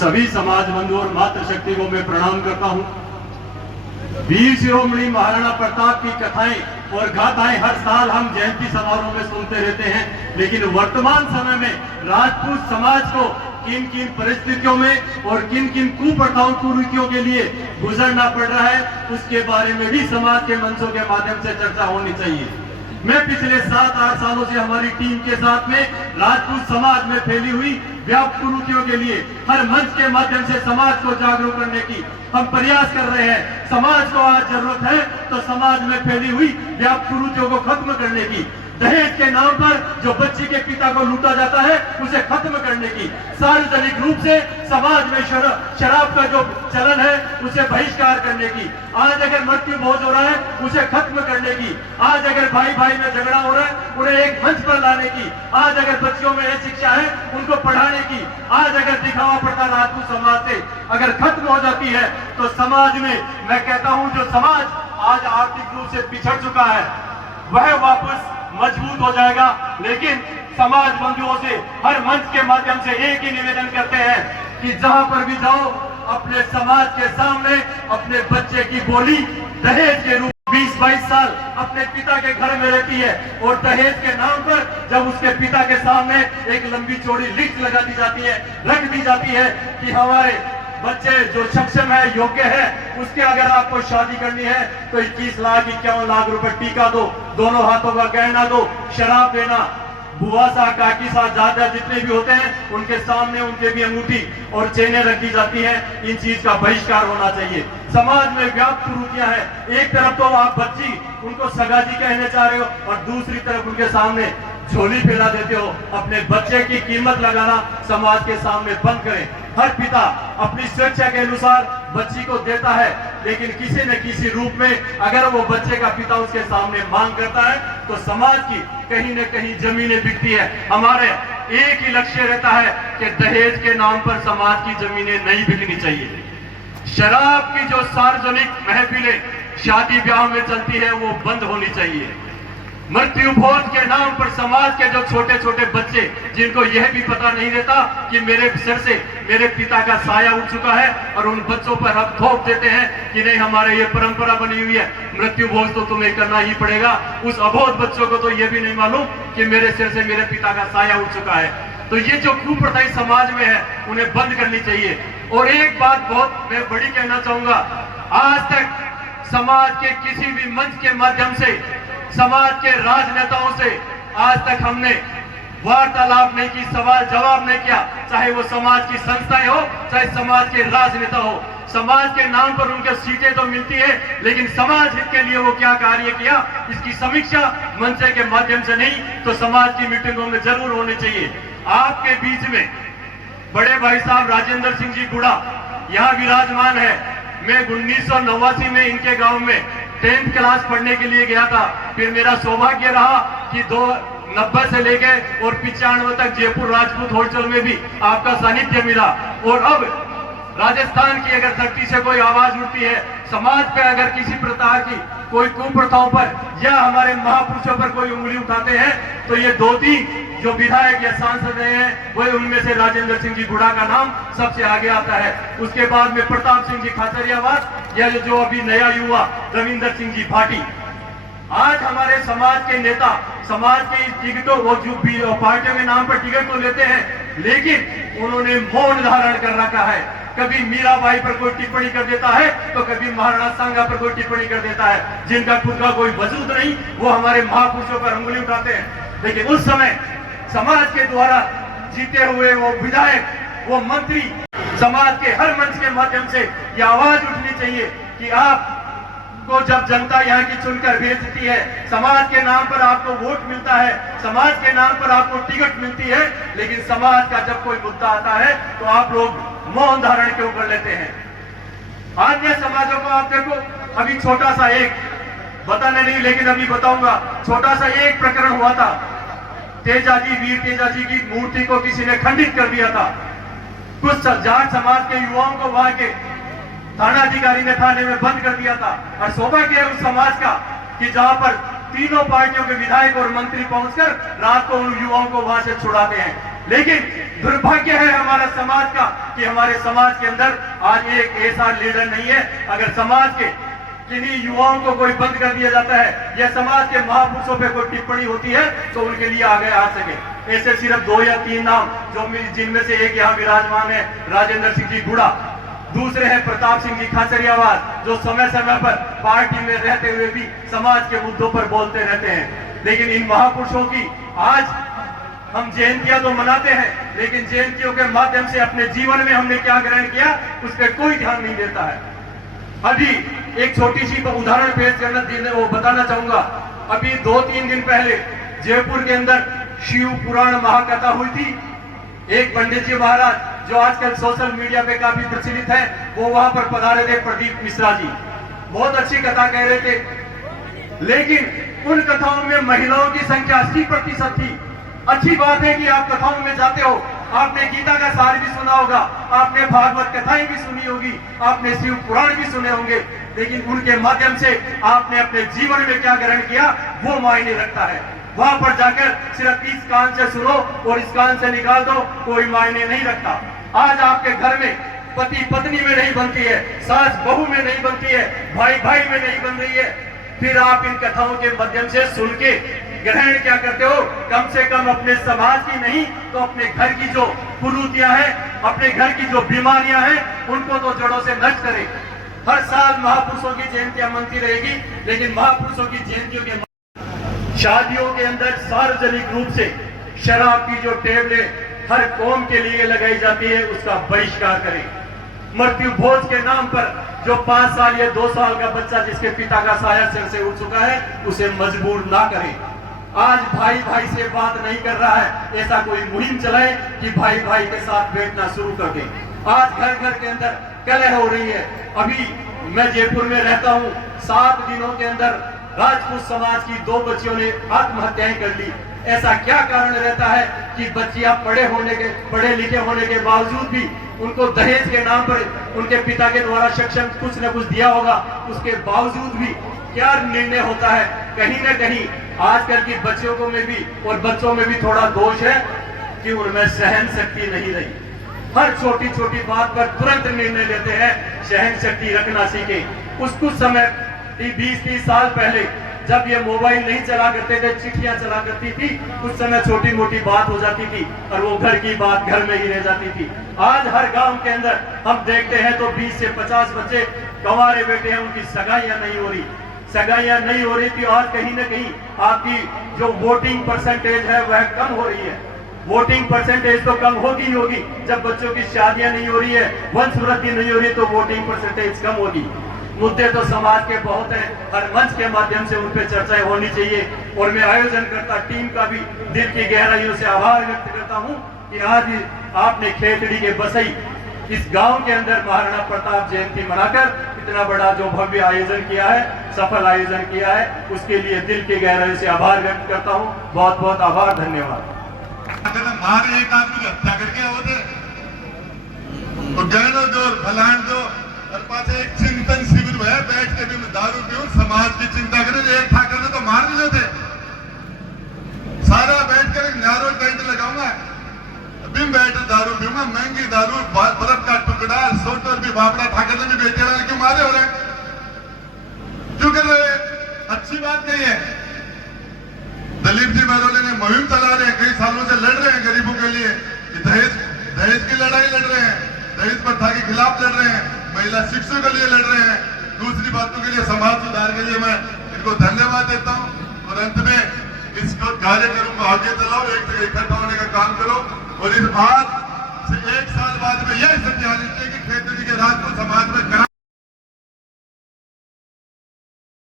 सभी समाज बंधु और मातृशक्ति को मैं प्रणाम करता हूं। वीर शिरोमणि महाराणा प्रताप की कथाएं और गाथाएं हर साल हम जयंती समारोह में सुनते रहते हैं, लेकिन वर्तमान समय में राजपूत समाज को किन किन परिस्थितियों में और किन किन कुप्रथाओं कुरीतियों के लिए गुजरना पड़ रहा है, उसके बारे में भी समाज के मंचों के माध्यम से चर्चा होनी चाहिए। मैं पिछले 7-8 सालों से हमारी टीम के साथ में राजपूत समाज में फैली हुई व्याप्त कुरीतियों के लिए हर मंच के माध्यम से समाज को जागरूक करने की हम प्रयास कर रहे हैं। समाज को आज जरूरत है तो समाज में फैली हुई व्याप्त कुरीतियों को खत्म करने की, दहेज के नाम पर जो बच्ची के पिता को लूटा जाता है उसे खत्म करने की, सार्वजनिक रूप से समाज में शराब का जो चलन है उसे बहिष्कार करने की, आज अगर मृत्यु भोज हो रहा है उसे खत्म करने की, आज अगर भाई भाई में झगड़ा हो रहा है उन्हें एक मंच पर लाने की, आज अगर बच्चियों में शिक्षा है उनको पढ़ाने की, आज अगर दिखावा पड़ता राजपूत समाज से अगर खत्म हो जाती है तो समाज में मैं कहता हूं जो समाज आज आर्थिक रूप से पिछड़ चुका है वह वापस मजबूत हो जाएगा। लेकिन समाज बंधुओं से हर मंच के माध्यम से एक ही निवेदन करते हैं कि जहां पर भी जाओ अपने समाज के सामने अपने बच्चे की बोली दहेज के रूप 20-22 साल अपने पिता के घर में रहती है और दहेज के नाम पर जब उसके पिता के सामने एक लंबी चौड़ी लिस्ट लगा दी जाती है, रख दी जाती है कि हमारे बच्चे जो सक्षम है, योग्य है, उसके अगर आपको शादी करनी है तो 21-51 लाख रुपए टीका दो, दोनों हाथों का गहना दो, शराब देना, बुआ सा काकी सा दादा जितने भी होते हैं उनके सामने उनके भी अंगूठी और चेनें रख दी जाती हैं। इन चीज का बहिष्कार होना चाहिए। समाज में व्याप्त कुरीतियां हैं, एक तरफ तो आप बच्ची उनको सगाजी कहने चाह रहे हो और दूसरी तरफ उनके सामने झोली फैला देते हो। अपने बच्चे की कीमत लगाना समाज के सामने बंद करें। हर पिता अपनी स्वेच्छा के अनुसार बच्ची को देता है, लेकिन किसी न किसी रूप में अगर वो बच्चे का पिता उसके सामने मांग करता है तो समाज की कहीं न कहीं जमीनें बिकती है। हमारे एक ही लक्ष्य रहता है कि दहेज के नाम पर समाज की जमीनें नहीं बिकनी चाहिए। शराब की जो सार्वजनिक महफिलें शादी ब्याह में चलती है वो बंद होनी चाहिए। मृत्यु भोज के नाम पर समाज के जो छोटे छोटे बच्चे जिनको यह भी पता नहीं रहता कि मेरे सिर से मेरे पिता का साया उठ चुका है और उन बच्चों पर हम थोप देते हैं कि नहीं हमारे ये परंपरा बनी हुई है, मृत्यु भोज तो तुम्हें करना ही पड़ेगा। उस अबोध बच्चों को तो यह भी नहीं मालूम कि मेरे सिर से मेरे पिता का साया उठ चुका है। तो ये जो कुप्रथाएं समाज में है उन्हें बंद करनी चाहिए। और एक बात बहुत मैं बड़ी कहना चाहूंगा, आज तक समाज के किसी भी मंच के माध्यम से समाज के राजनेताओं से आज तक हमने वार्तालाप नहीं की, सवाल जवाब नहीं किया, चाहे वो समाज की संस्थाएं हो चाहे समाज के राजनेता हो। समाज के नाम पर उनके सीटें तो मिलती है, लेकिन समाज हित के लिए वो क्या कार्य किया इसकी समीक्षा मंच के माध्यम से नहीं तो समाज की मीटिंगों में जरूर होनी चाहिए। आपके बीच में बड़े भाई साहब राजेंद्र सिंह जी गुड़ा यहाँ विराजमान है। मैं 1989 में इनके गांव में 10th क्लास पढ़ने के लिए गया था। फिर मेरा सौभाग्य रहा कि 90 से लेके और 95 तक जयपुर राजपूत होटल में भी आपका सानिध्य मिला। और अब राजस्थान की अगर धरती से कोई आवाज उठती है, समाज पे अगर किसी प्रकार की कोई कुप्रथाओं पर या हमारे महापुरुषों पर कोई उंगली उठाते हैं तो ये 2-3 जो विधायक या सांसद रहे हैं वही उनमें से राजेंद्र सिंह जी गुड़ा का नाम सबसे आगे आता है। उसके बाद में प्रताप सिंह जी खाचरियावास या जो अभी नया युवा रविंदर सिंह जी भाटी। आज हमारे समाज के नेता समाज के टिकटों वो जो पार्टियों के नाम पर टिकट तो लेते हैं, लेकिन उन्होंने मौन धारण कर रखा है। कभी मीराबाई पर कोई टिप्पणी कर देता है तो कभी महाराणा सांगा पर कोई टिप्पणी कर देता है। जिनका खुद का कोई वजूद नहीं वो हमारे महापुरुषों पर उंगली उठाते हैं। लेकिन उस समय समाज के द्वारा जीते हुए वो विधायक वो मंत्री समाज के हर मंच के माध्यम से ये आवाज उठनी चाहिए कि आपको जब जनता यहाँ की चुनकर भेजती है, समाज के नाम पर आपको वोट मिलता है, समाज के नाम पर आपको टिकट मिलती है, लेकिन समाज का जब कोई मुद्दा आता है तो आप लोग मौन धारण क्यों कर लेते हैं। अन्य समाजों को आप देखो, अभी छोटा सा एक बताने नहीं लेकिन अभी बताऊंगा, छोटा सा एक प्रकरण हुआ था। तेजाजी वीर तेजाजी की मूर्ति को किसी ने खंडित कर दिया था। कुछ जाट समाज के युवाओं को वहां के थानाधिकारी ने थाने में बंद कर दिया था। और सौभाग्य है उस समाज का कि जहां पर तीनों पार्टियों के विधायक और मंत्री पहुंचकर रात को उन युवाओं को वहां से छुड़ाते हैं। लेकिन दुर्भाग्य है हमारा समाज का कि हमारे समाज के अंदर आज एक ऐसा लीडर नहीं है। अगर समाज के किन्हीं युवाओं को कोई बंद कर दिया जाता है या समाज के महापुरुषों पे कोई टिप्पणी होती है तो उनके लिए आगे आ सके। ऐसे सिर्फ 2 या 3 नाम जो जिनमें से एक यहाँ विराजमान है राजेंद्र सिंह जी गुड़ा, दूसरे हैं प्रताप सिंह जी खाचरियावास जो समय समय पर पार्टी में रहते हुए भी समाज के मुद्दों पर बोलते रहते हैं। लेकिन इन महापुरुषों की आज हम जयंतियां तो मनाते हैं, लेकिन जयंतियों के माध्यम से अपने जीवन में हमने क्या ग्रहण किया उस पर कोई ध्यान नहीं देता है। अभी एक छोटी सी उदाहरण पेश करना वो बताना चाहूंगा। अभी 2-3 दिन पहले जयपुर के अंदर शिव पुराण महाकथा हुई थी। एक पंडित जी महाराज जो आजकल सोशल मीडिया पे काफी प्रचलित है, वो वहां पर पधारे थे, प्रदीप मिश्रा जी। बहुत अच्छी कथा कह रहे थे, लेकिन उन कथाओं में महिलाओं की संख्या 80% थी। अच्छी बात है कि आप कथाओं में जाते हो, आपने गीता का सार भी सुना होगा, आपने भागवत कथाएं भी सुनी होगी, आपने शिव पुराण भी सुने होंगे, लेकिन उनके माध्यम से आपने अपने जीवन में क्या ग्रहण किया वो मायने रखता है। वहां पर जाकर सिर्फ इस कान से सुनो और इस कान से निकाल दो, कोई मायने नहीं रखता। आज आपके घर में पति पत्नी में नहीं बनती है, सास बहू में नहीं बनती है, भाई भाई में नहीं बन रही है, फिर आप इन कथाओं के माध्यम से सुन के ग्रहण क्या करते हो? कम से कम अपने समाज की नहीं तो अपने घर की जो कुरीतियां हैं, अपने घर की जो बीमारियां हैं, उनको तो जड़ों से नष्ट करें। हर साल महापुरुषों की जयंतियां मनती रहेगी, लेकिन महापुरुषों की जयंतियों के शादियों के अंदर सार्वजनिक रूप से शराब की जो टेबलें हर कौम के लिए लगाई जाती है उसका बहिष्कार करें। मृत्यु भोज के नाम पर जो 5 साल या 2 साल का बच्चा जिसके पिता का साया सिर से उठ चुका है उसे मजबूर ना करें। आज भाई भाई से बात नहीं कर रहा है, ऐसा कोई मुहिम चलाए कि भाई भाई के साथ बैठना शुरू कर दें। आज घर घर के अंदर कलह हो रही है। अभी मैं जयपुर में रहता हूँ, 7 दिनों के अंदर राजपूत समाज की 2 बच्चियों ने आत्महत्याएं कर ली। ऐसा क्या कारण रहता है कि बच्चियां पढ़े लिखे होने के बावजूद भी उनको दहेज के नाम पर उनके पिता के द्वारा सक्षम कुछ न कुछ दिया होगा, उसके बावजूद भी क्या निर्णय होता है? कहीं न कहीं आजकल की बच्चियों को में भी और बच्चों में भी थोड़ा दोष है कि उनमें सहन शक्ति नहीं रही। हर छोटी छोटी बात पर तुरंत निर्णय लेते हैं। सहन शक्ति रखना सीखे। कुछ समय 20-30 साल पहले जब ये मोबाइल नहीं चला करते थे, चिट्ठियां चला करती थी, उस समय छोटी मोटी बात हो जाती थी और वो घर की बात घर में ही रह जाती थी। आज हर गांव के अंदर हम देखते हैं तो 20 से 50 बच्चे कंवारे बैठे हैं, उनकी सगाइयां नहीं हो रही। सगाइयां नहीं हो रही थी और कहीं ना कहीं आपकी जो वोटिंग परसेंटेज है वह कम हो रही है। वोटिंग परसेंटेज तो कम होगी होगी जब बच्चों की शादियां नहीं हो रही है, वंशवृद्धि नहीं हो रही, तो वोटिंग परसेंटेज कम होगी। मुद्दे तो समाज के बहुत हैं, हर मंच के माध्यम से उन पर चर्चाएं होनी चाहिए। और मैं आयोजन करता टीम का भी दिल की गहराइयों से आभार व्यक्त करता हूं कि आज आपने खेतड़ी के बसई इस गांव के अंदर महाराणा प्रताप जयंती मनाकर इतना बड़ा जो भव्य आयोजन किया है, सफल आयोजन किया है, उसके लिए दिल की गहराइयों से आभार व्यक्त करता हूं। बहुत बहुत आभार, धन्यवाद। मारे एक आदमी हत्या करके होते तो गहनो दो फलान दो और पास एक चिंतन शिविर हुआ, बैठ के भी दारू पीऊं, समाज की चिंता करें, एक ठा करने तो मार नहीं देते। सारा बैठ कर एक नारो टेंट लगाऊंगा, बिम बैठ दारू पीऊंगा, महंगी दारू, बर्फ का टुकड़ा, सोटर भी बापड़ा ठाकर ने भी बेटे वाले क्यों मारे हो रहे? क्यों कर रहे? अच्छी बात नहीं है। दलीप जी महरोले ने मुहिम चला रहे हैं, कई सालों से लड़ रहे हैं गरीबों के लिए, दहेज की लड़ाई लड़ रहे हैं, दहेज प्रथा के खिलाफ लड़ रहे हैं, महिला शिक्षा के लिए लड़ रहे हैं, दूसरी बातों के लिए, समाज सुधार के लिए मैं इनको धन्यवाद देता हूं। और अंत में इस कार्यक्रम को आगे चलाओ, एक जगह इकट्ठा होने का काम करो। और इस आज से 1 साल बाद में यह स्थिति आनी चाहिए कि खेती